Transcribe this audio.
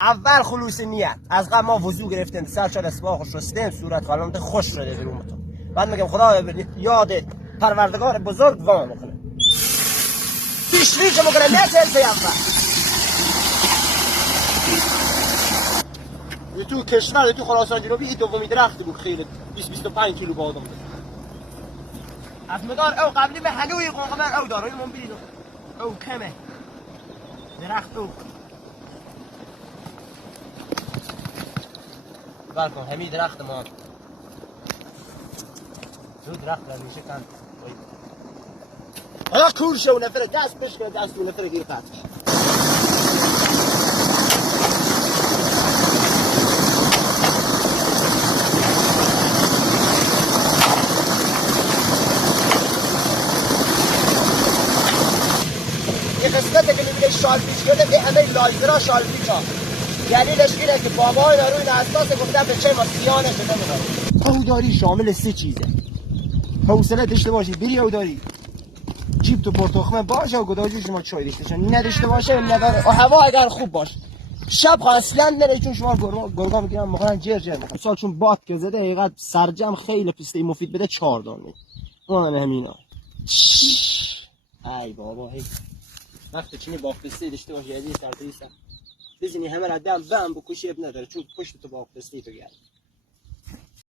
اول خلوص نیت. از قبل ما وضو گرفتیم، سرشال اسباغ شستیم، صورت قلمت خوش شده برومتون. بعد میگم خدا یاد پروردگار بزرگ وام میکنه. پیشوی که میکنه نه جلسه اول. تو کشور تو خراسان جنوبی این دومی درختی بود خیلی 20-25 کیلو با آدم. از مدار او قبلی به هنوی قوقمن او داره من برید او کمه درخت او برکن همین درخت ما دو درخت را میشه کن حالا کور شو نفره دست بشکنه دست دو نفره گیر قطعش یه قسمت که میبینه شالپیچ کرده به همه لایزرها شالپیچ ها دلیلش اینه که بابای داروی نسباس گفتن به چه ما سیانه شده میداری هوداری شامل 3 چیزه حوصله داشته باشی بری هوداری جیب تو پرتخمه باشه و گداجو شما چای داشته نداشته باشه نداره و هوا اگر خوب باشه شب اصلا نره چون شما گرگا میگیرن میخوان جر میکنن سال چون باد که زده حقیقت سرجم خیلی پسته مفید بده 4 دانه اون همینا ای بابا هی وقتی چینی بافتستی داشته باشی عزیز سرتریسم بزنی همه را دم بکشی اب نداره چون پشت تو بافتستی تو گرد